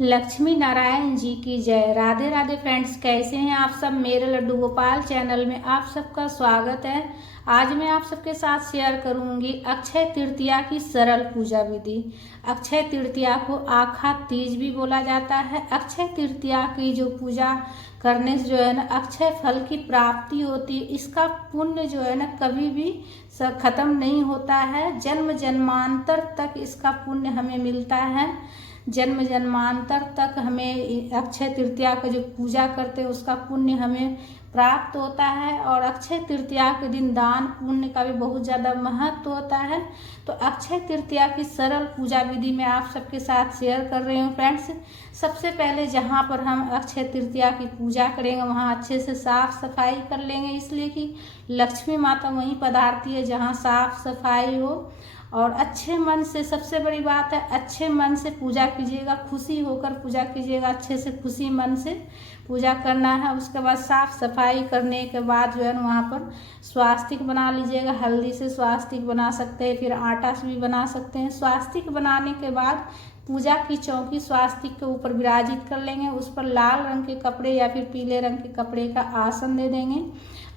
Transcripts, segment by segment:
लक्ष्मी नारायण जी की जय। राधे राधे फ्रेंड्स, कैसे हैं आप सब। मेरे लड्डू गोपाल चैनल में आप सबका स्वागत है। आज मैं आप सबके साथ शेयर करूंगी अक्षय तृतीया की सरल पूजा विधि। अक्षय तृतीया को आखा तीज भी बोला जाता है। अक्षय तृतीया की जो पूजा करने से जो है ना अक्षय फल की प्राप्ति होती है। इसका पुण्य जो है ना कभी भी खत्म नहीं होता है। जन्म जन्मांतर तक इसका पुण्य हमें मिलता है। जन्म जन्मांतर तक हमें अक्षय तृतीया का जो पूजा करते हैं उसका पुण्य हमें प्राप्त होता है। और अक्षय तृतीया के दिन दान पुण्य का भी बहुत ज़्यादा महत्व होता है। तो अक्षय तृतीया की सरल पूजा विधि मैं आप सबके साथ शेयर कर रही हूँ फ्रेंड्स। सबसे पहले जहाँ पर हम अक्षय तृतीया की पूजा करेंगे वहाँ अच्छे से साफ सफाई कर लेंगे, इसलिए कि लक्ष्मी माता वहीं पधारती है जहाँ साफ सफाई हो। और अच्छे मन से, सबसे बड़ी बात है अच्छे मन से पूजा कीजिएगा, खुशी होकर पूजा कीजिएगा, अच्छे से खुशी मन से पूजा करना है। उसके बाद साफ सफाई करने के बाद जो है ना वहाँ पर स्वास्तिक बना लीजिएगा। हल्दी से स्वास्तिक बना सकते हैं, फिर आटा से भी बना सकते हैं। स्वास्तिक बनाने के बाद पूजा की चौकी स्वास्तिक के ऊपर विराजित कर लेंगे। उस पर लाल रंग के कपड़े या फिर पीले रंग के कपड़े का आसन दे देंगे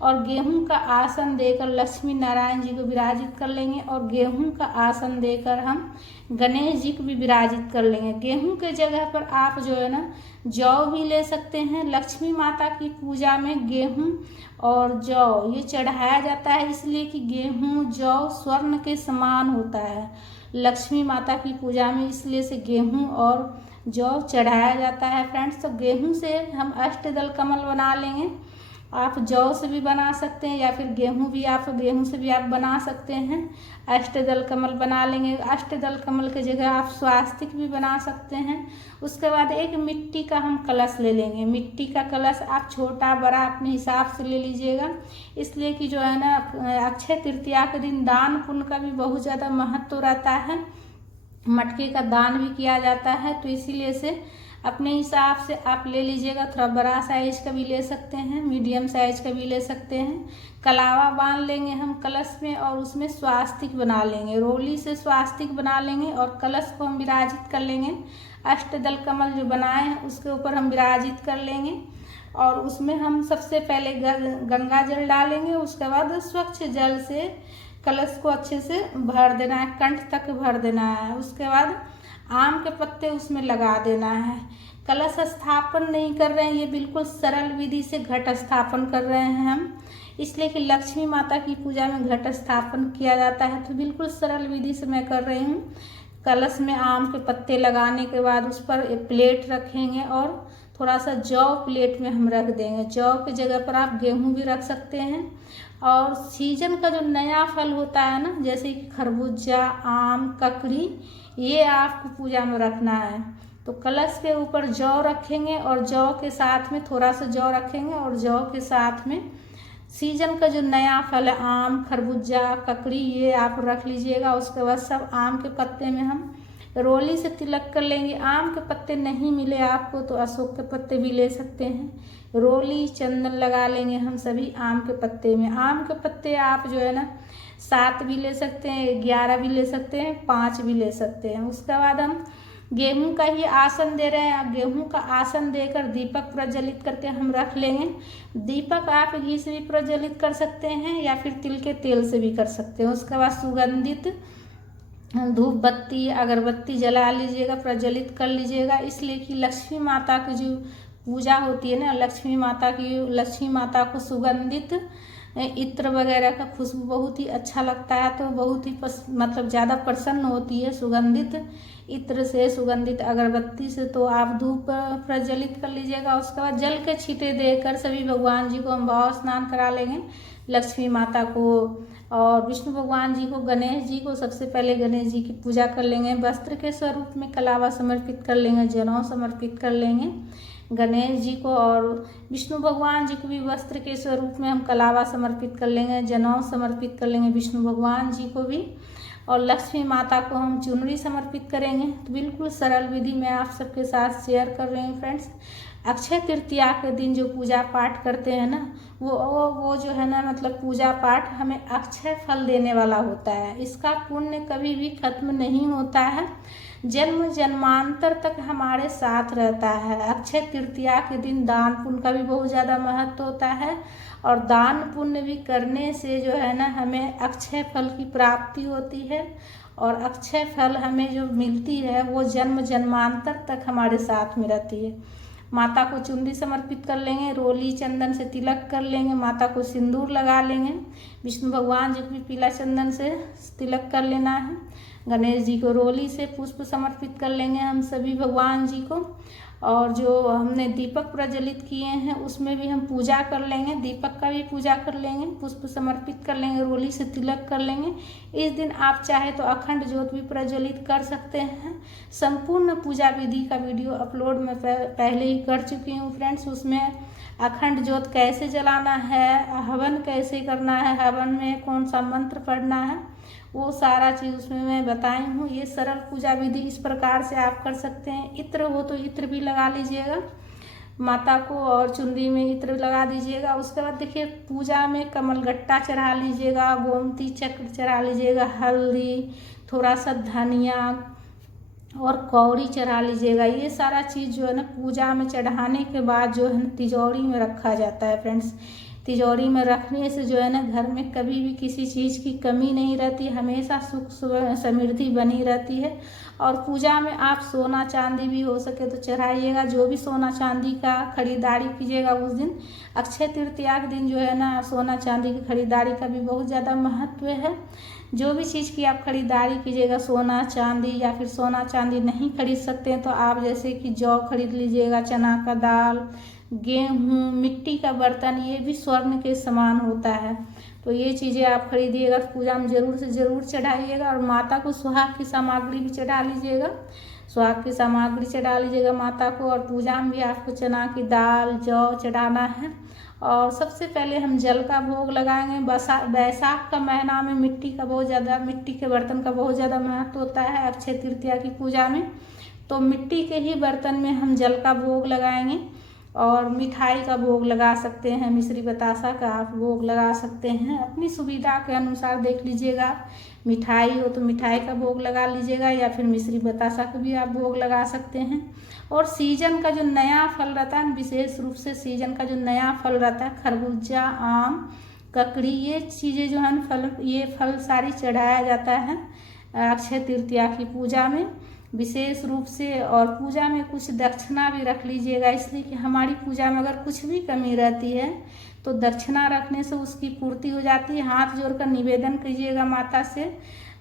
और गेहूं का आसन देकर लक्ष्मी नारायण जी को विराजित कर लेंगे। और गेहूं का आसन देकर हम गणेश जी को भी विराजित कर लेंगे। गेहूं के जगह पर आप जो है ना जौ भी ले सकते हैं। लक्ष्मी माता की पूजा में गेहूं और जौ ये चढ़ाया जाता है, इसलिए कि गेहूं जौ स्वर्ण के समान होता है लक्ष्मी माता की पूजा में, इसलिए से गेहूं और जौ चढ़ाया जाता है फ्रेंड्स। तो गेहूं से हम अष्टदल कमल बना लेंगे। आप जौ से भी बना सकते हैं या फिर गेहूं से भी आप बना सकते हैं। अष्टदल कमल बना लेंगे। अष्टदल कमल के जगह आप स्वास्तिक भी बना सकते हैं। उसके बाद एक मिट्टी का हम कलश ले लेंगे। मिट्टी का कलश आप छोटा बड़ा अपने हिसाब से ले लीजिएगा, इसलिए कि जो है ना अक्षय तृतीया के दिन दान पुण्य का भी बहुत ज़्यादा महत्व रहता है। मटके का दान भी किया जाता है, तो इसीलिए से अपने हिसाब से आप ले लीजिएगा। थोड़ा बड़ा साइज का भी ले सकते हैं, मीडियम साइज का भी ले सकते हैं। कलावा बांध लेंगे हम कलश में और उसमें स्वास्तिक बना लेंगे। रोली से स्वास्तिक बना लेंगे और कलश को हम विराजित कर लेंगे। अष्टदल कमल जो बनाए हैं उसके ऊपर हम विराजित कर लेंगे और उसमें हम सबसे पहले गंगा जल डालेंगे। उसके बाद स्वच्छ जल से कलश को अच्छे से भर देना है, कंठ तक भर देना है। उसके बाद आम के पत्ते उसमें लगा देना है। कलश स्थापन नहीं कर रहे हैं, ये बिल्कुल सरल विधि से घट स्थापन कर रहे हैं हम, इसलिए कि लक्ष्मी माता की पूजा में घट स्थापन किया जाता है। तो बिल्कुल सरल विधि से मैं कर रही हूँ। कलश में आम के पत्ते लगाने के बाद उस पर एक प्लेट रखेंगे और थोड़ा सा जौ प्लेट में हम रख देंगे। जौ की जगह पर आप गेहूं भी रख सकते हैं। और सीजन का जो नया फल होता है ना, जैसे कि खरबूजा, आम, ककड़ी, ये आपको पूजा में रखना है। तो कलश के ऊपर जौ रखेंगे और जौ के साथ में थोड़ा सा जौ रखेंगे और जौ के साथ में सीजन का जो नया फल है आम, खरबूजा, ककड़ी, ये आप रख लीजिएगा। उसके बाद सब आम के पत्ते में हम रोली से तिलक कर लेंगे। आम के पत्ते नहीं मिले आपको तो अशोक के पत्ते भी ले सकते हैं। रोली चंदन लगा लेंगे हम सभी आम के पत्ते में। आम के पत्ते आप जो है ना 7 भी ले सकते हैं, 11 भी ले सकते हैं, 5 भी ले सकते हैं। उसके बाद हम गेहूं का ही आसन दे रहे हैं। आप गेहूं का आसन देकर दीपक प्रज्वलित करके हम रख लेंगे। दीपक आप घी से भी प्रज्वलित कर सकते हैं या फिर तिल के तेल से भी कर सकते हैं। उसके बाद सुगंधित धूप बत्ती अगरबत्ती जला लीजिएगा, प्रज्वलित कर लीजिएगा, इसलिए कि लक्ष्मी माता की जो पूजा होती है ना, लक्ष्मी माता को सुगंधित इत्र वगैरह का खुशबू बहुत ही अच्छा लगता है, तो बहुत ही मतलब ज़्यादा प्रसन्न होती है सुगंधित इत्र से, सुगंधित अगरबत्ती से। तो आप धूप प्रज्वलित कर लीजिएगा। उसके बाद जल के छींटे देकर सभी भगवान जी को हम भाव स्नान करा लेंगे। लक्ष्मी माता को और विष्णु भगवान जी को, गणेश जी को सबसे पहले गणेश जी की पूजा कर लेंगे। वस्त्र के स्वरूप में कलावा समर्पित कर लेंगे, जनेऊ समर्पित कर लेंगे गणेश जी को। और विष्णु भगवान जी को भी वस्त्र के स्वरूप में हम कलावा समर्पित कर लेंगे, जनेऊ समर्पित कर लेंगे विष्णु भगवान जी को भी। और लक्ष्मी माता को हम चुनरी समर्पित करेंगे। तो बिल्कुल सरल विधि मैं आप सबके साथ शेयर कर रही हूँ फ्रेंड्स। अक्षय तृतीया के दिन जो पूजा पाठ करते हैं ना, वो जो है ना मतलब पूजा पाठ हमें अक्षय फल देने वाला होता है। इसका पुण्य कभी भी खत्म नहीं होता है। जन्म जन्मांतर तक हमारे साथ रहता है। अक्षय तृतीया के दिन दान पुण्य का भी बहुत ज़्यादा महत्व होता है और दान पुण्य भी करने से जो है ना हमें अक्षय फल की प्राप्ति होती है और अक्षय फल हमें जो मिलती है वो जन्म जन्मांतर तक हमारे साथ में रहती है। माता को चुनरी समर्पित कर लेंगे, रोली चंदन से तिलक कर लेंगे, माता को सिंदूर लगा लेंगे, विष्णु भगवान जी को भी पीला चंदन से तिलक कर लेना है, गणेश जी को रोली से पुष्प समर्पित कर लेंगे हम सभी भगवान जी को। और जो हमने दीपक प्रज्वलित किए हैं उसमें भी हम पूजा कर लेंगे, दीपक का भी पूजा कर लेंगे, पुष्प समर्पित कर लेंगे, रोली से तिलक कर लेंगे। इस दिन आप चाहे तो अखंड ज्योत भी प्रज्वलित कर सकते हैं। संपूर्ण पूजा विधि का वीडियो अपलोड मैं पहले ही कर चुकी हूँ फ्रेंड्स। उसमें अखंड ज्योत कैसे जलाना है, हवन कैसे करना है, हवन में कौन सा मंत्र पढ़ना है, वो सारा चीज़ उसमें मैं बताई हूँ। ये सरल पूजा विधि इस प्रकार से आप कर सकते हैं। इत्र हो तो इत्र भी लगा लीजिएगा माता को और चुनरी में इत्र लगा दीजिएगा। उसके बाद देखिए पूजा में कमलगट्टा चढ़ा लीजिएगा, गोमती चक्र चढ़ा लीजिएगा, हल्दी, थोड़ा सा धनिया और कौड़ी चढ़ा लीजिएगा। ये सारा चीज़ जो है ना पूजा में चढ़ाने के बाद जो है ना तिजोरी में रखा जाता है फ्रेंड्स। तिजोरी में रखने से जो है ना घर में कभी भी किसी चीज़ की कमी नहीं रहती, हमेशा सुख समृद्धि बनी रहती है। और पूजा में आप सोना चांदी भी हो सके तो चढ़ाइएगा। जो भी सोना चांदी का खरीदारी कीजिएगा उस दिन अक्षय तृतीया के दिन जो है ना सोना चांदी की खरीदारी का भी बहुत ज़्यादा महत्व है। जो भी चीज़ की आप खरीदारी कीजिएगा सोना चांदी, या फिर सोना चांदी नहीं खरीद सकते हैं तो आप जैसे कि जौ खरीद लीजिएगा, चना का दाल, गेहूँ, मिट्टी का बर्तन, ये भी स्वर्ण के समान होता है। तो ये चीज़ें आप खरीदिएगा तो पूजा में ज़रूर से ज़रूर चढ़ाइएगा। और माता को सुहाग की सामग्री भी चढ़ा लीजिएगा, सुहाग की सामग्री चढ़ा लीजिएगा माता को। और पूजा में भी आपको चना की दाल, जौ चढ़ाना है। और सबसे पहले हम जल का भोग लगाएंगे। बैसाख का महीना में मिट्टी के बर्तन का बहुत ज़्यादा महत्व होता है अक्षय तृतीया की पूजा में। तो मिट्टी के ही बर्तन में हम जल का भोग लगाएंगे और मिठाई का भोग लगा सकते हैं, मिश्री बतासा का आप भोग लगा सकते हैं। अपनी सुविधा के अनुसार देख लीजिएगा, मिठाई हो तो मिठाई का भोग लगा लीजिएगा या फिर मिश्री बतासा का भी आप भोग लगा सकते हैं। और सीजन का जो नया फल रहता है, विशेष रूप से सीजन का जो नया फल रहता है, खरबूजा, आम, ककड़ी, ये चीज़ें जो है ये फल सारी चढ़ाया जाता है अक्षय तृतीया की पूजा में विशेष रूप से। और पूजा में कुछ दक्षिणा भी रख लीजिएगा, इसलिए कि हमारी पूजा में अगर कुछ भी कमी रहती है तो दक्षिणा रखने से उसकी पूर्ति हो जाती है। हाथ जोड़कर निवेदन कीजिएगा माता से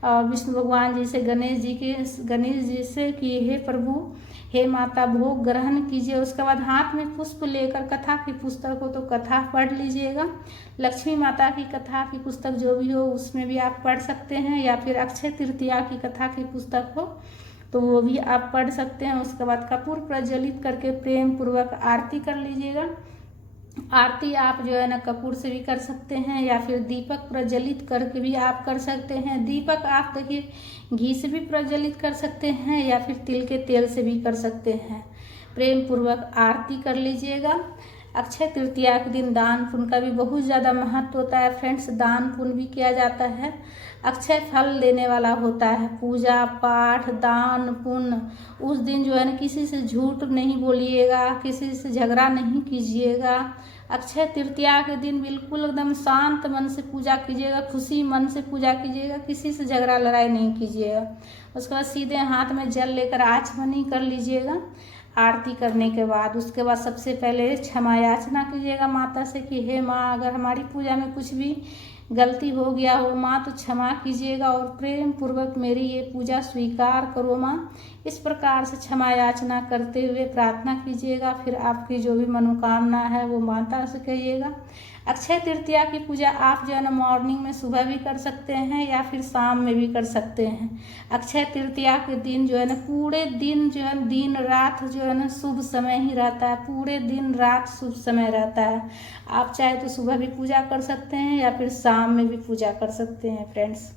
और विष्णु भगवान जी से, गणेश जी से कि हे प्रभु, हे माता, भोग ग्रहण कीजिए। उसके बाद हाथ में पुष्प लेकर कथा की पुस्तक हो तो कथा पढ़ लीजिएगा। लक्ष्मी माता की कथा की पुस्तक जो भी हो उसमें भी आप पढ़ सकते हैं, या फिर अक्षय तृतीया की कथा की पुस्तक हो तो वो भी आप पढ़ सकते हैं। उसके बाद कपूर प्रज्वलित करके प्रेम पूर्वक आरती कर लीजिएगा। आरती आप जो है ना कपूर से भी कर सकते हैं या फिर दीपक प्रज्वलित करके भी आप कर सकते हैं। दीपक आप देखिए घी से भी प्रज्वलित कर सकते हैं या फिर तिल के तेल से भी कर सकते हैं। प्रेम पूर्वक आरती कर लीजिएगा। अक्षय तृतीया के दिन दान पुण्य का भी बहुत ज़्यादा महत्व होता है फ्रेंड्स। दान पुण्य भी किया जाता है, अक्षय फल देने वाला होता है। पूजा पाठ दान पुण्य उस दिन जो है ना किसी से झूठ नहीं बोलिएगा, किसी से झगड़ा नहीं कीजिएगा। अक्षय तृतीया के दिन बिल्कुल एकदम शांत मन से पूजा कीजिएगा, खुशी मन से पूजा कीजिएगा, किसी से झगड़ा लड़ाई नहीं कीजिएगा। उसके बाद सीधे हाथ में जल लेकर आचमनी कर लीजिएगा आरती करने के बाद। उसके बाद सबसे पहले क्षमा याचना कीजिएगा माता से कि हे माँ, अगर हमारी पूजा में कुछ भी गलती हो गया हो माँ तो क्षमा कीजिएगा और प्रेम पूर्वक मेरी ये पूजा स्वीकार करो माँ। इस प्रकार से क्षमा याचना करते हुए प्रार्थना कीजिएगा। फिर आपकी जो भी मनोकामना है वो माता से कहिएगा। अक्षय तृतीया की पूजा आप जो है ना मॉर्निंग में सुबह भी कर सकते हैं या फिर शाम में भी कर सकते हैं। अक्षय तृतीया के दिन जो है ना पूरे दिन जो है दिन रात जो है ना शुभ समय ही रहता है, पूरे दिन रात शुभ समय रहता है। आप चाहे तो सुबह भी पूजा कर सकते हैं या फिर शाम में भी पूजा कर सकते हैं फ्रेंड्स।